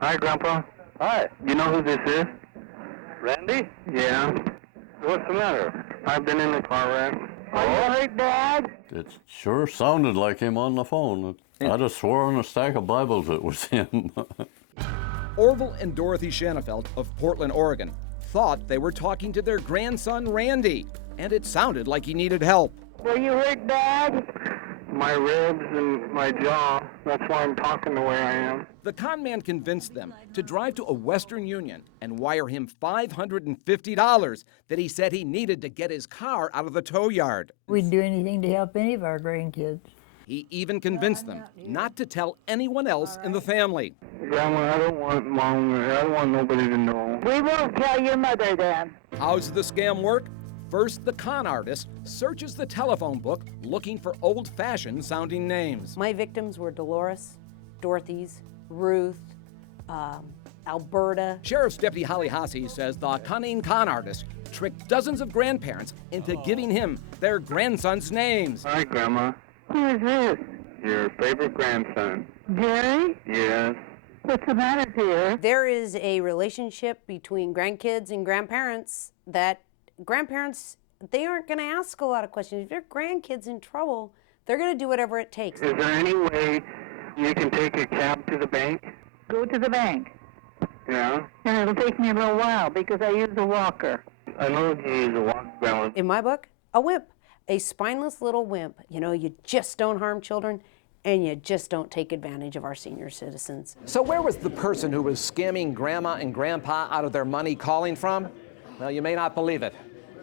Hi, Grandpa. Hi, You know who this is? Randy? Yeah. What's the matter? I've been in a car wreck. Are you hurt, Dad? It sure sounded like him on the phone. I'd have swore on a stack of Bibles it was him. Orville and Dorothy Shanafelt of Portland, Oregon, thought they were talking to their grandson, Randy, and it sounded like he needed help. Were you hurt, Dad? My ribs and my jaw. That's why I'm talking the way I am. The con man convinced them to drive to a Western Union and wire him $550 that he said he needed to get his car out of the tow yard. We'd do anything to help any of our grandkids. He even convinced them not to tell anyone else in the family. Grandma, I don't want Mom, I don't want nobody to know. We won't tell your mother then. How's the scam work? First, the con artist searches the telephone book looking for old-fashioned sounding names. My victims were Dolores, Dorothy's, Ruth, Alberta. Sheriff's Deputy Holly Hasse says the cunning con artist tricked dozens of grandparents into giving him their grandsons' names. Hi, Grandma. Who is this? Your favorite grandson. Jerry? Yes. What's the matter, dear? There is a relationship between grandkids and grandparents that grandparents, they aren't going to ask a lot of questions. If your grandkid's in trouble, they're going to do whatever it takes. Is there any way you can take a cab to the bank? Go to the bank. Yeah. And it'll take me a little while because I use a walker. I know you use a walk, Grandma. In my book, a wimp, a spineless little wimp. You know, you just don't harm children and you just don't take advantage of our senior citizens. So where was the person who was scamming Grandma and Grandpa out of their money calling from? Well, you may not believe it,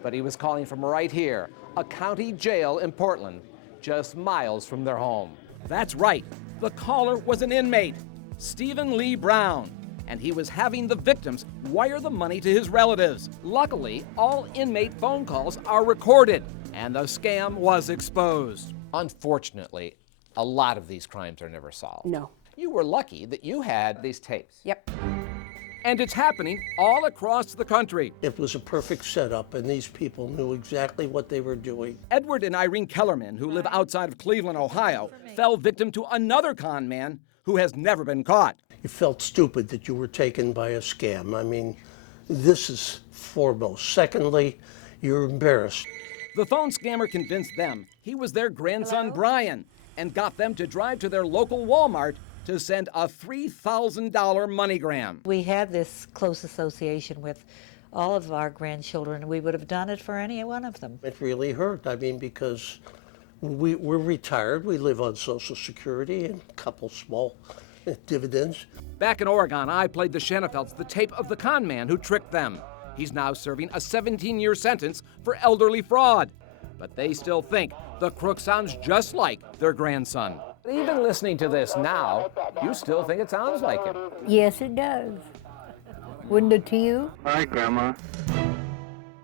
but he was calling from right here, a county jail in Portland, just miles from their home. That's right. The caller was an inmate, Stephen Lee Brown, and he was having the victims wire the money to his relatives. Luckily, all inmate phone calls are recorded, and the scam was exposed. Unfortunately, a lot of these crimes are never solved. No. You were lucky that you had these tapes. Yep. And it's happening all across the country. It was a perfect setup, and these people knew exactly what they were doing. Edward and Irene Kellerman, who live outside of Cleveland, Ohio, fell victim to another con man who has never been caught. You felt stupid that you were taken by a scam. I mean, this is foremost. Secondly, you're embarrassed. The phone scammer convinced them he was their grandson, Brian, and got them to drive to their local Walmart to send a $3,000 MoneyGram. We had this close association with all of our grandchildren. We would have done it for any one of them. It really hurt. I mean, because we're retired. We live on Social Security and a couple small dividends. Back in Oregon, I played the Shanafelts the tape of the con man who tricked them. He's now serving a 17-year sentence for elderly fraud. But they still think the crook sounds just like their grandson. Even listening to this now, you still think it sounds like him. Yes, it does. Wouldn't it to you? Hi, Grandma.